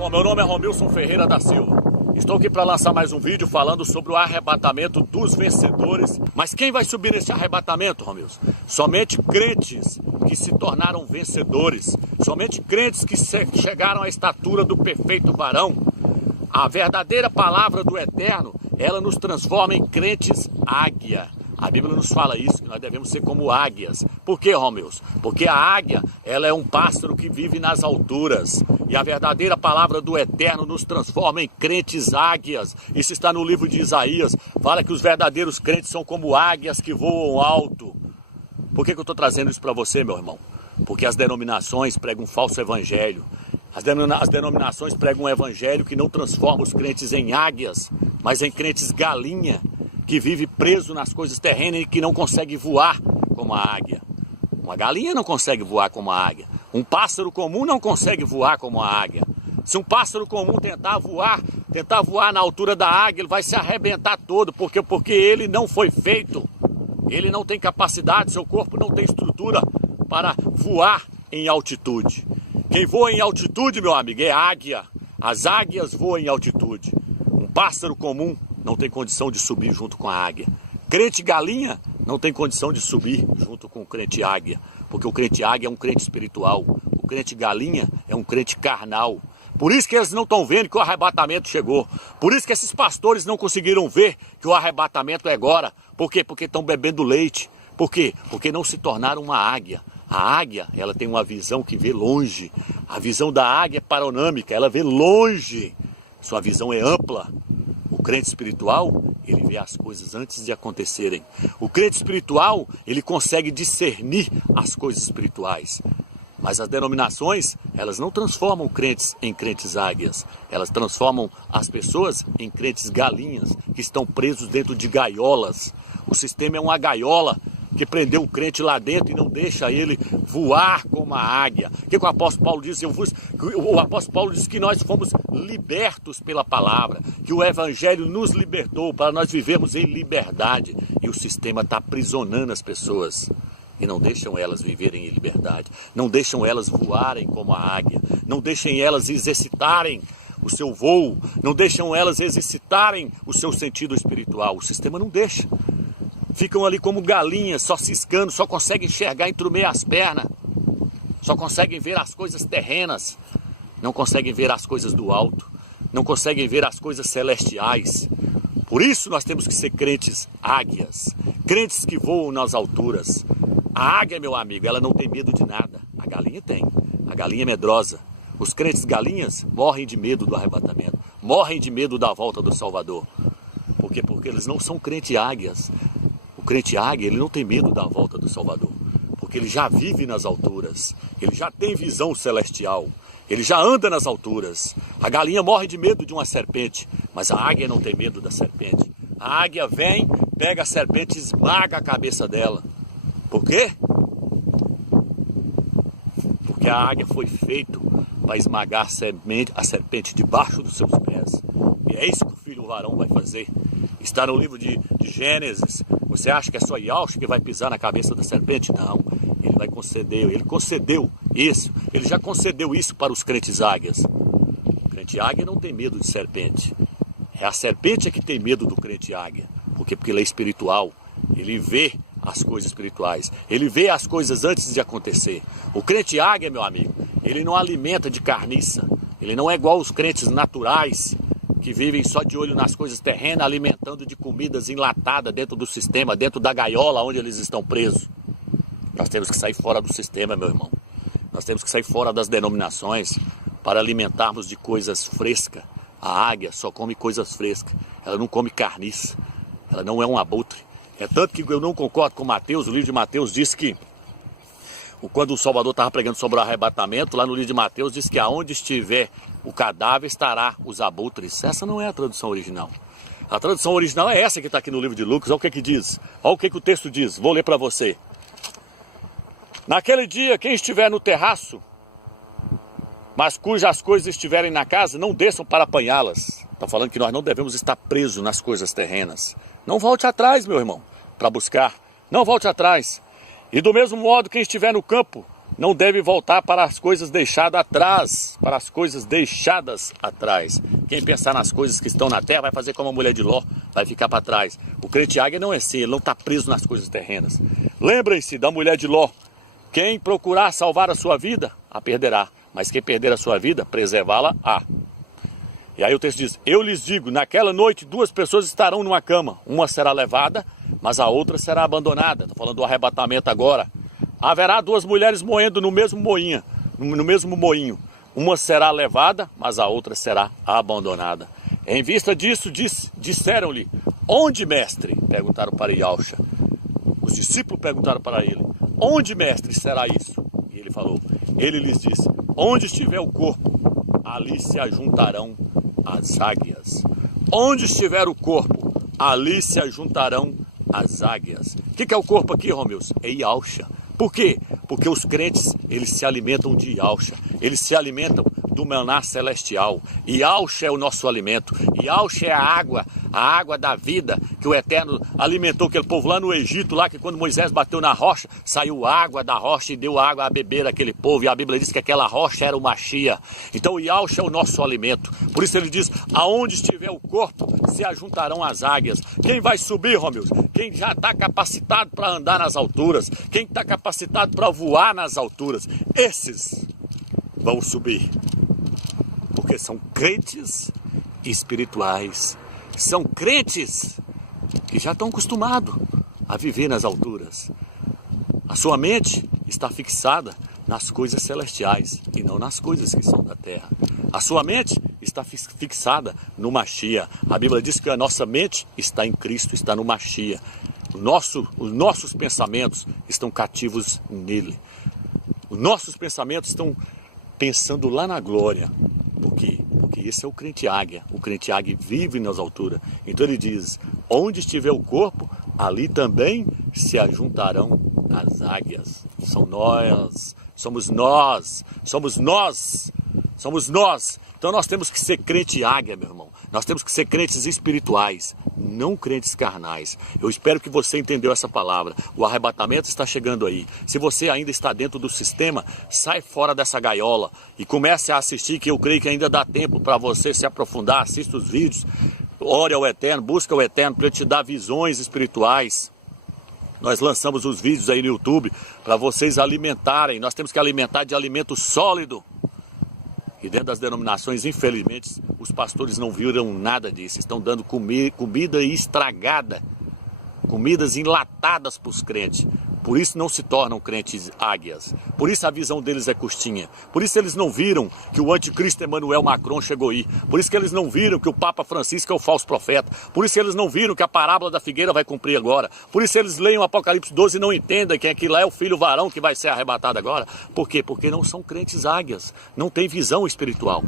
Bom, meu nome é Romilson Ferreira da Silva. Estou aqui para lançar mais um vídeo falando sobre o arrebatamento dos vencedores. Mas quem vai subir nesse arrebatamento, Romilson? Somente crentes que se tornaram vencedores. Somente crentes que chegaram à estatura do perfeito varão. A verdadeira palavra do Eterno, ela nos transforma em crentes águia. A Bíblia nos fala isso, que nós devemos ser como águias. Por quê, Romilson? Porque a águia, ela é um pássaro que vive nas alturas. E a verdadeira palavra do Eterno nos transforma em crentes águias. Isso está no livro de Isaías. Fala que os verdadeiros crentes são como águias que voam alto. Por que eu estou trazendo isso para você, meu irmão? Porque as denominações pregam um falso evangelho. As denominações pregam um evangelho que não transforma os crentes em águias, mas em crentes galinha, que vive preso nas coisas terrenas e que não consegue voar como a águia. Uma galinha não consegue voar como a águia. Um pássaro comum não consegue voar como a águia. Se um pássaro comum tentar voar na altura da águia, ele vai se arrebentar todo, porque ele não foi feito. Ele não tem capacidade, seu corpo não tem estrutura para voar em altitude. Quem voa em altitude, meu amigo, é águia. As águias voam em altitude. Um pássaro comum não tem condição de subir junto com a águia. Crente galinha não tem condição de subir junto com o crente águia, porque o crente águia é um crente espiritual. O crente galinha é um crente carnal. Por isso que eles não estão vendo que o arrebatamento chegou. Por isso que esses pastores não conseguiram ver que o arrebatamento é agora. Por quê? Porque estão bebendo leite. Por quê? Porque não se tornaram uma águia. A águia, ela tem uma visão que vê longe. A visão da águia é paronâmica, ela vê longe. Sua visão é ampla. O crente espiritual, ele vê as coisas antes de acontecerem. O crente espiritual, ele consegue discernir as coisas espirituais. Mas as denominações, elas não transformam crentes em crentes águias. Elas transformam as pessoas em crentes galinhas, que estão presos dentro de gaiolas. O sistema é uma gaiola que prendeu o crente lá dentro e não deixa ele voar como a águia. O que o apóstolo Paulo diz? O apóstolo Paulo diz que nós fomos libertos pela palavra, que o evangelho nos libertou para nós vivermos em liberdade. E o sistema está aprisionando as pessoas e não deixam elas viverem em liberdade, não deixam elas voarem como a águia, não deixam elas exercitarem o seu voo, não deixam elas exercitarem o seu sentido espiritual. O sistema não deixa. Ficam ali como galinhas, só ciscando, só conseguem enxergar entre o meio as pernas. Só conseguem ver as coisas terrenas. Não conseguem ver as coisas do alto. Não conseguem ver as coisas celestiais. Por isso nós temos que ser crentes águias. Crentes que voam nas alturas. A águia, meu amigo, ela não tem medo de nada. A galinha tem. A galinha é medrosa. Os crentes galinhas morrem de medo do arrebatamento. Morrem de medo da volta do Salvador. Por quê? Porque eles não são crentes águias. O crente águia, ele não tem medo da volta do Salvador, porque ele já vive nas alturas, ele já tem visão celestial, ele já anda nas alturas. A galinha morre de medo de uma serpente, mas a águia não tem medo da serpente. A águia vem, pega a serpente e esmaga a cabeça dela. Por quê? Porque a águia foi feita para esmagar a serpente debaixo dos seus pés. E é isso que o filho varão vai fazer. Está no livro de Gênesis. Você acha que é só Yaush que vai pisar na cabeça da serpente? Não. Ele concedeu isso. Ele já concedeu isso para os crentes águias. O crente águia não tem medo de serpente. É a serpente que tem medo do crente águia. Porque ele é espiritual. Ele vê as coisas espirituais. Ele vê as coisas antes de acontecer. O crente águia, meu amigo, ele não alimenta de carniça. Ele não é igual os crentes naturais, que vivem só de olho nas coisas terrenas, alimentando de comidas enlatadas dentro do sistema, dentro da gaiola onde eles estão presos. Nós temos que sair fora do sistema, meu irmão. Nós temos que sair fora das denominações para alimentarmos de coisas frescas. A águia só come coisas frescas. Ela não come carniça. Ela não é um abutre. É tanto que eu não concordo com Mateus. O livro de Mateus diz que, quando o Salvador estava pregando sobre o arrebatamento, lá no livro de Mateus diz que aonde estiver o cadáver estará os abutres. Essa não é a tradução original. A tradução original é essa que está aqui no livro de Lucas. Olha o que diz. Olha o que o texto diz. Vou ler para você. Naquele dia, quem estiver no terraço, mas cujas coisas estiverem na casa, não desçam para apanhá-las. Está falando que nós não devemos estar presos nas coisas terrenas. Não volte atrás, meu irmão, para buscar. Não volte atrás. E do mesmo modo, quem estiver no campo, não deve voltar para as coisas deixadas atrás, Quem pensar nas coisas que estão na terra vai fazer como a mulher de Ló, vai ficar para trás. O crente águia não é assim, ele não está preso nas coisas terrenas. Lembrem-se da mulher de Ló. Quem procurar salvar a sua vida, a perderá. Mas quem perder a sua vida, preservá-la-á. E aí o texto diz, eu lhes digo, naquela noite 2 pessoas estarão numa cama. Uma será levada, mas a outra será abandonada. Estou falando do arrebatamento agora. Haverá 2 mulheres moendo no mesmo moinho. Uma será levada, mas a outra será abandonada. Em vista disso, disseram-lhe, onde, mestre? Perguntaram para Yahshua. Os discípulos perguntaram para ele, onde, mestre, será isso? E ele falou, ele lhes disse, onde estiver o corpo, ali se ajuntarão as águias. Onde estiver o corpo, ali se ajuntarão as águias. O que é o corpo aqui, Romeus? É Yahshua. Por quê? Porque os crentes, eles se alimentam de Yahshua. Eles se alimentam do maná celestial. Yahshua é o nosso alimento. Yahshua é a água da vida que o Eterno alimentou aquele povo lá no Egito, lá que quando Moisés bateu na rocha, saiu água da rocha e deu água a beber àquele povo. E a Bíblia diz que aquela rocha era o Machia. Então o Yahshua é o nosso alimento. Por isso ele diz, aonde estiver o corpo, se ajuntarão as águias. Quem vai subir, Romeus? Quem já está capacitado para andar nas alturas. Quem está capacitado para voar nas alturas. Esses vão subir. Porque são crentes espirituais. São crentes que já estão acostumados a viver nas alturas. A sua mente está fixada nas coisas celestiais e não nas coisas que são da terra. A sua mente está fixada no Machia. A Bíblia diz que a nossa mente está em Cristo, está no Machia. Os nossos pensamentos estão cativos nele. Os nossos pensamentos estão pensando lá na glória. Por quê? Porque esse é o crente águia. O crente águia vive nas alturas. Então ele diz, onde estiver o corpo, ali também se ajuntarão as águias. São nós, somos nós, somos nós, somos nós. Então nós temos que ser crente águia, meu irmão. Nós temos que ser crentes espirituais, não crentes carnais. Eu espero que você entendeu essa palavra. O arrebatamento está chegando aí. Se você ainda está dentro do sistema, sai fora dessa gaiola e comece a assistir, que eu creio que ainda dá tempo para você se aprofundar. Assista os vídeos, ore ao Eterno, busca o Eterno para ele te dar visões espirituais. Nós lançamos os vídeos aí no YouTube para vocês alimentarem. Nós temos que alimentar de alimento sólido. E dentro das denominações, infelizmente, os pastores não viram nada disso. Estão dando comida estragada, comidas enlatadas para os crentes. Por isso não se tornam crentes águias. Por isso a visão deles é costinha. Por isso eles não viram que o anticristo Emmanuel Macron chegou aí. Por isso que eles não viram que o Papa Francisco é o falso profeta. Por isso que eles não viram que a parábola da figueira vai cumprir agora. Por isso eles leem o Apocalipse 12 e não entendem que aquilo lá é o filho varão que vai ser arrebatado agora. Por quê? Porque não são crentes águias. Não tem visão espiritual.